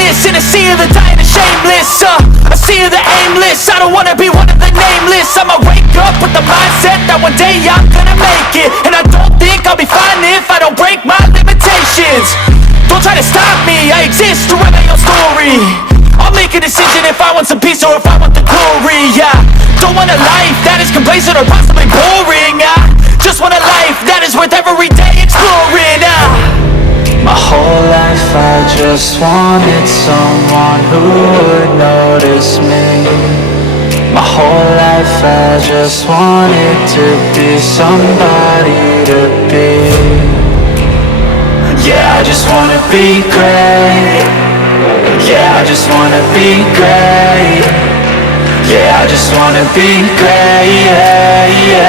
nameless in a sea of the dying and shameless. A sea of the aimless. I don't wanna be one of the nameless. I'ma wake up with the mindset that one day I'm gonna make it, and I don't think I'll be fine if I don't break my limitations. Don't try to stop me, I exist to write my own story. I'll make a decision if I want some peace or if I want the glory. Yeah, don't want a life that is complacent or possibly boring. I just want a life that is worth every day exploring. My whole life I just wanted someone who would notice me. My whole life I just wanted to be somebody to be. Yeah, I just wanna be great. Yeah, I just wanna be great. Yeah, I just wanna be great. Yeah, yeah.